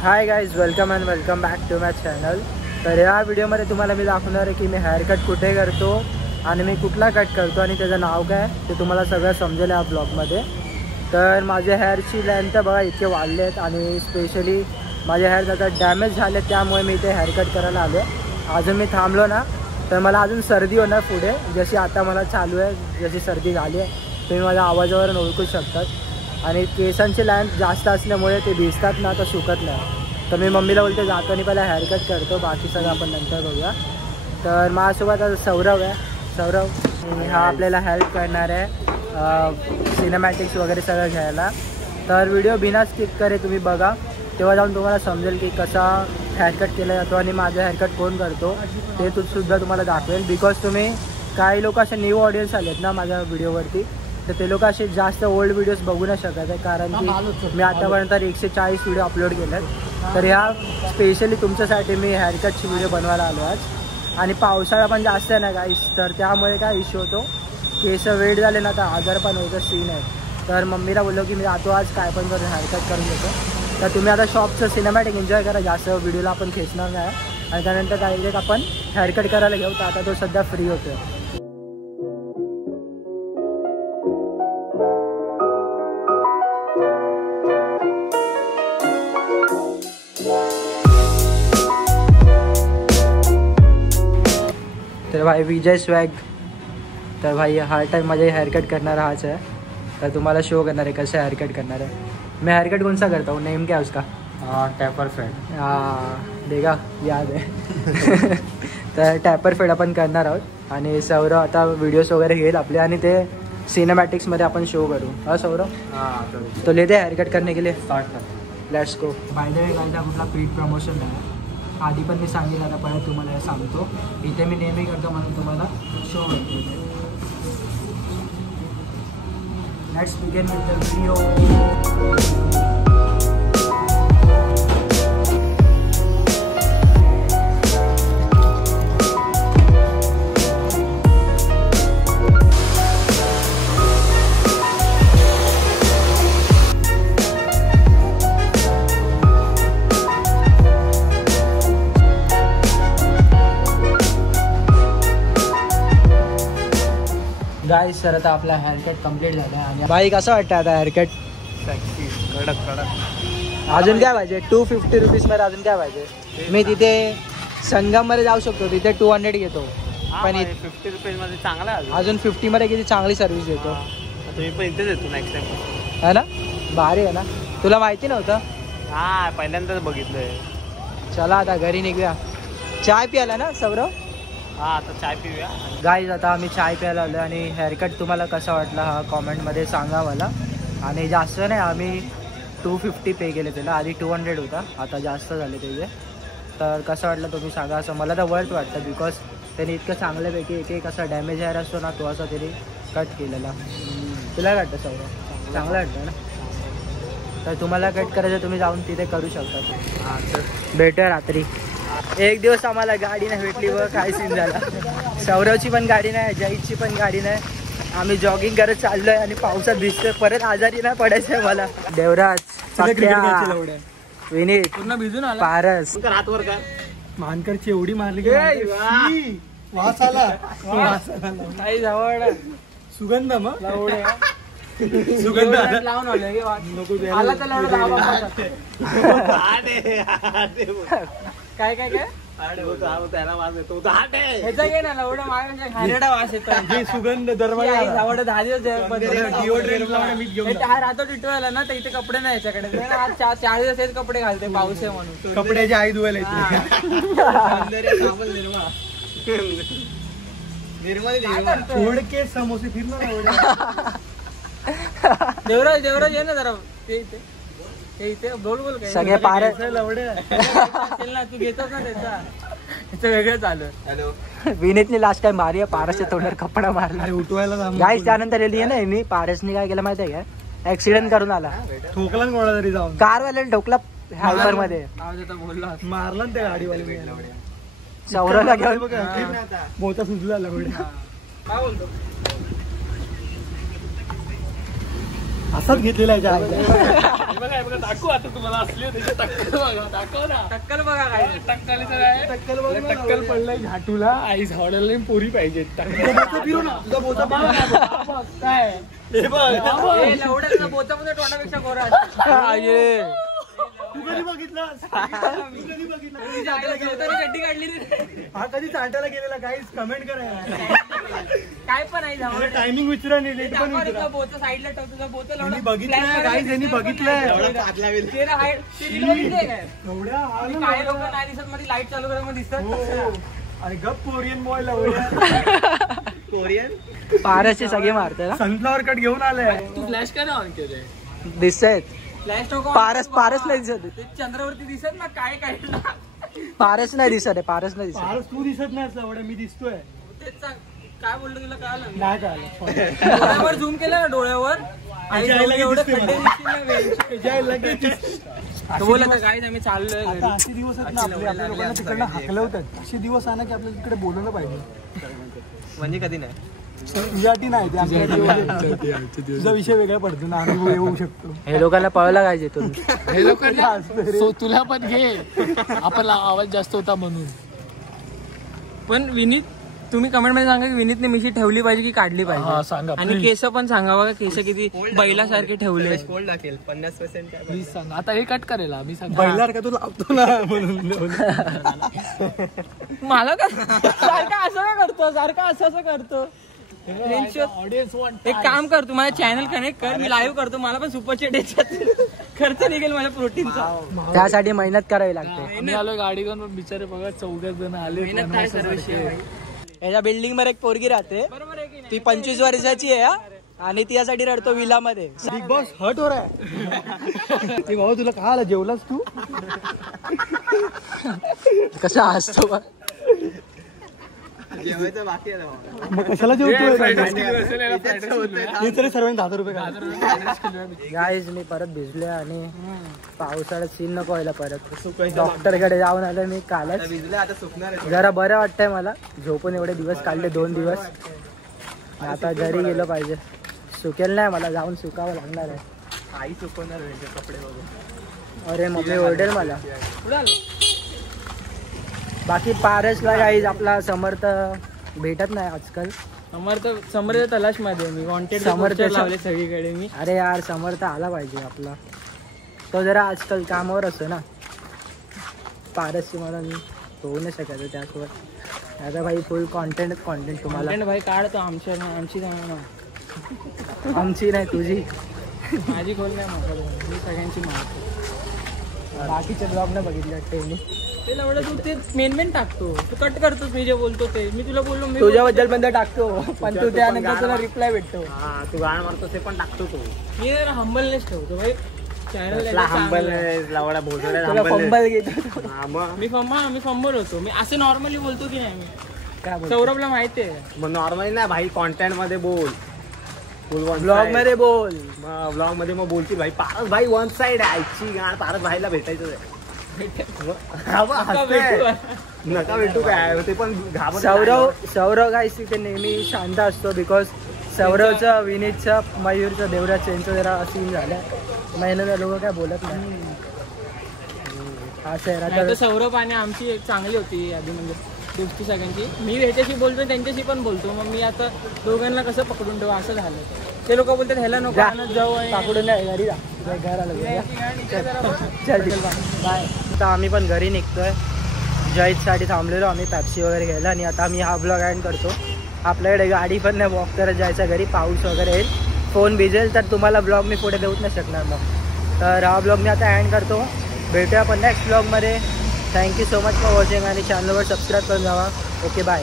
High guys, welcome and welcome back to my channel. तर या व्हिडिओमध्ये तुम्हाला मी दाखवणार आहे की मी हेअर कट कुठे करतो आणि मी कुठला कट करतो आणि त्याचं नाव काय ते तुम्हाला सगळं समजेल या ब्लॉगमध्ये. तर माझे हेअरची लेंथ बघा इतके वाढले आहेत आणि स्पेशली माझे हेअर आता डॅमेज झाले, त्यामुळे मी इथे हेअर कट करायला आलो. अजून मी थांबलो ना तर मला अजून सर्दी होणार पुढे, जशी आता मला चालू आहे. जशी सर्दी झाली आहे तुम्ही माझ्या आवाजावरून ओळखू शकतात. आणि केसांची लेंथ जास्त असल्यामुळे ते भिजतात ना तर सुकत नाही. तर मी मम्मीला बोलते जातो आणि पहिला हेअर कट करतो, बाकी सगळं आपण नंतर बघूया. तर माझ्यासोबत आता सौरव आहे. सौरव हा आपल्याला हेल्प करणार आहे सिनेमॅटिक्स वगैरे सगळं घ्यायला. तर व्हिडिओ बिना स्किप करे तुम्ही बघा, तेव्हा जाऊन तुम्हाला समजेल की कसा हेअरकट केला जातो आणि माझा हेअरकट कोण करतो ते सुद्धा तुम्हाला दाखवेल. बिकॉज तुम्ही काही लोक असे न्यू ऑडियन्स आलेत ना माझ्या व्हिडिओवरती, तर ते लोक असे जास्त ओल्ड व्हिडिओज बघू नाही शकत आहे, कारण की मी आतापर्यंत 140 व्हिडिओ अपलोड केलेत. तर ह्या स्पेशली तुमच्यासाठी मी हेअरकटची व्हिडिओ बनवायला आलो आज. आणि पावसाळा पण जास्त आहे ना गाईस, तर त्यामुळे काय इश्यू होतो, केस वेट झाले ना तर आजार पण होतं सीन आहे. तर मम्मीला बोललो की मी जातो आज काय पण करून हेअरकट करून घेतो. तर तुम्ही आता शॉपचं सिनेमॅटिक एन्जॉय करा, जास्त व्हिडिओला आपण खेचणार नाही. आणि त्यानंतर डायरेक्ट आपण हेअरकट करायला घेऊ. तर आता तो सध्या फ्री होतो. तर भाई विजय स्वॅग, तर भाई हर टाइम माझे हेअरकट करणार हाच है. तर तुम्हाला शो करणार आहे कसं हेअरकट करणार आहे. मैं हेअरकट कौन सा करता हूँ, नेम क्या है उसका? टॅपर फेड. देखा याद आहे. तर टॅपर फेड आपण करणार आहोत आणि सौरव आता व्हिडिओज वगैरे घेईल आपले आणि ते सिनेमॅटिक्समध्ये आपण शो करू. हा सौरव, तो लेते हेअरकट करने के लिए स्टार्ट कर. Let's go. By the way गायचा कुठला पेड प्रमोशन नाही, आधी पण मी सांगितलं, आता परत तुम्हाला हे सांगतो. इथे मी नेहमी करतो म्हणून तुम्हाला शो करतो. Let's begin with the video. Guys, तर आता आपला हेअरकट कम्प्लीट झाला आणि बाई कसं वाटतं आता हेअरकट? कडक कडक. अजून काय पाहिजे? 250 रुपीजमध्ये अजून काय पाहिजे? मी तिथे संगममध्ये जाऊ शकतो, तिथे 200 घेतो, पण 50 रुपीजमध्ये चांगला आहे. अजून 50मध्ये किती चांगली सर्व्हिस देतो. तुम्ही पण इथेच येतो नेक्स्ट टाइम, है ना? भारी आहे ना? तुला माहिती नव्हतं? हा, पहिल्यांदाच बघितलंय. चला आता घरी निघूया. चाय प्यायला ना सौरव? हा, आता चाय पिऊया. गाईज, आता आम्ही चाय प्यायला आलो आणि हेअरकट तुम्हाला कसा वाटला हा कॉमेंटमध्ये सांगा मला. आणि जास्त नाही, आम्ही 250 पे केले त्याला. आधी 200 होता, आता जास्त झाले त्याचे. तर कसं वाटलं तुम्ही सांगा. असं मला तर वर्थ वाटतं, बिकॉज त्याने इतकं चांगल्यापैकी एक असा डॅमेज हेअर असतो ना तो असा त्याने कट केलेला. तुला काय वाटतं सौरव? चांगलं वाटतं ना? तर तुम्हाला कट करायचं तुम्ही जाऊन तिथे करू शकता. हां, तर भेटूया रात्री. एक दिवस आम्हाला गाडी नाही भेटली व काय सीन झाला. सौरवची पण गाडी नाही, जयची पण गाडी नाही. आम्ही जॉगिंग करत चाललोय आणि पावसात भिजतोय. परत आजारी नाही पडायचं आहे मला. देवराज, विनीत, पूर्ण भिजून आला. पारस, हातवर काय मानकरची एवढी मारली की वास आला. काही जवळ सुगंध मग सुगंध लावून आला काय काय काय त्याला वास येतो. वास येतो सुगंध दरवाजा 10 दिवस राहतो टिटवायला ना, तर इथे कपडे नाही याच्याकडे. आज 4 दिवस हेच कपडे घालते, पाऊस आहे म्हणून. कपड्याची आई धुवायला येते. समोसे फिरणार. देवराज देवराज ये ना जरा. ते इथे बोल बोल काय सगळे पारे ना, तू घेतोस ना त्याचं वेगळं चालू. विनीतने लास्ट टाइम मारी आहे पारसच्या तोंडावर कपडा मारला उठवायला. गाईस, त्यानंतर येली आहे ना, मी पारसने काय केलं माहिती आहे का, ऍक्सिडेंट करून आला. ठोकला कोणा तरी जाऊन, कारवाल्याने ठोकला हेल्पर मध्ये, मारला त्या गाडीवाले. सौरवला घेऊन मोठा सुजला. काय बोलतो असाच घेतलेला आहे हे बघा दाखवू आता तुम्हाला असली होती टक्कल बघा दाखव ना टक्कल बघा काय टक्कलचं काय टक्कल पडलंय घाटूला आई झावडाला पोरी पाहिजे तुझा बोचा काय हे बघ लवड्याचा बोचा पण तोंडापेक्षा गोरा तू कधी बघितलास गड्डी काढली हा कधी चांटायला गेलेला काहीच कमेंट करा काय पण आहे टायमिंग विचारा नीट पण विचारा बोचा साईडला ठेव तुझा बोचा यांनी बघितलंय काहीच यांनी बघितलंय एवढ्या काही लोक नाही दिसत मध्ये लाईट चालू करा दिसत आणि गप कोरियन बॉय कोरियन पारसचे सगळे मारते सनफ्लॉवर कट घेऊन आलाय तू फ्लॅश काय ऑन केलंय दिसत पारस नाही दिसत चंद्रावरती दिसत ना काय काय पारस नाही दिसत आहे पारस नाही दिसत फारच तू दिसत नाही एवढं मी दिसतोय काय बोललो तुला कळलं नाही कळलं डोळ्यावर झूम केलं ना डोळ्यावर आणि एवढं खड्डे बोल आता काय आम्ही चाललोय घरी. असे दिवस आहेत ना आपल्या लोकांना तिकडनं हकलवतात असे दिवस आहे ना की आपल्याला तिकडे बोलवलं पाहिजे म्हणजे कधी नाही तुझ्यासाठी नाही ते आमच्या तुझा विषय वेगळा पडतो ना आम्ही येऊ शकतो हे लोकांना पळायला काय येतो हे लोकांना तुला पण घे आपला आवाज जास्त होता म्हणून पण विनीत तुम्ही कमेंट मध्ये सांगा की विनीतने मिशी ठेवली पाहिजे की काढली हा, पाहिजे सांगा, आणि please. केस पण सांगा बघा केस किती बैलासारखे ठेवले टाकेल 50% प्लीज सांग आता हे कट करेल मी सांग बैलार का तू लावतो ना म्हणून मला का सारखा असं का करतो सारखा असं करतो ऑडियन्स एक काम कर तू माझ्या चॅनल कनेक्ट कर मी लाईव्ह करतो मला पण सुपर चॅट याच्यात खर्च निघेल माझ्या प्रोटीनचा त्यासाठी मेहनत करावी लागते मी आलो गाडी घेऊन बिचारे बघा 14 जण आले याच्या बिल्डिंग मध्ये एक पोरगी राहते ती 25 वर्षाची आहे हा. आणि ती यासाठी रडतो विला मध्ये बिग बॉस हट हो रहा है ते भाऊ तुला का आला जेवलास तू कसा हसतो बघ जेवायचं बाकी आहे मग कशाला जेवतोय सर्वांनी 10 रुपये गाईज मी परत भिजले आणि पावसाळ्यात सीन नको व्हायला परत डॉक्टर कडे जाऊन आलो मी कालच जरा बरं वाटतंय मला झोपून एवढे दिवस काढले 2 दिवस आता घरी गेलो पाहिजे सुकेल नाही मला जाऊन सुकावं लागणार आहे आई सुकवणार कपडे वगैरे अरे मम्मी ओरडेल मला बाकी पारसला गाईज आपला समर्थ भेटत नाही आजकाल समर्थ तलाश मध्ये मी वॉन्टेड समर्थ लावले सगळीकडे मी अरे यार समर्थ आला पाहिजे आपला तो जरा आजकाल कामावर असतो ना पारसची मला मी होऊ नाही शकायचं त्यासोबत आता भाई फुल कॉन्टेंट तुम्हाला भाई काढतो आमची नाही तुझी माझी खोल नाही मी सगळ्यांची मारतो बाकीच्या ब्लॉग न बघितले वाटते तू ते मेन टाकतो तू कट करतोस मी जे बोलतो ते मी तुला बोललो तुझ्याबद्दल पण टाकतो पण तू त्यानंतर तुला रिप्लाय भेटतो तू गाणं मारतो ते पण टाकतो तू मी हंबलनेस ठेवतो भाई चॅनल फंबल घेतो मी फंबल होतो मी असं नॉर्मली बोलतो की नाही मी काय सौरभला माहिती आहे मग नॉर्मली नाही भाई कॉन्टेंट मध्ये बोल ब्लॉग मध्ये बोल ब्लॉग मध्ये मग बोलतील भाई पारस भाई वन साइड आहे आईची गाण पारस भाईला भेटायचं नका भेटू काय ते पण सौरव गाईस तिथे नेहमी शांत असतो बिकॉज सौरवचं विनीतचं मयूरचं देवराजचं यांचं जरा सीन झालं महिन्याला लोक काय बोलत नाही आता सौरभ आणि आमची एक चांगली होती आधी म्हणजे दोस्ती सगळ्यांची मी ह्याच्याशी बोलतो त्यांच्याशी पण बोलतो मग मी आता दोघांना कसं पकडून ठेवू असं झालं ते लोक बोलतात ह्याला नको जाऊ पकडून नाही घरी जा घराला बाय आता आम्ही पण घरी निघतोय जॉईजसाठी थांबलेलो आम्ही पॅप्सी वगैरे घ्यायला आणि आता आम्ही हा ब्लॉग एंड करतो आपल्याकडे गाडी पण नाही वॉक करत जायचं घरी पाऊस वगैरे येईल फोन भिजेल तर तुम्हाला ब्लॉग मी पुढे देऊच नाही शकणार मग तर हा ब्लॉग मी आता एंड करतो भेटूया पण नेक्स्ट ब्लॉगमध्ये thank you so much for watching आणि चॅनलवर सबस्क्राईब करून जावा ओके बाय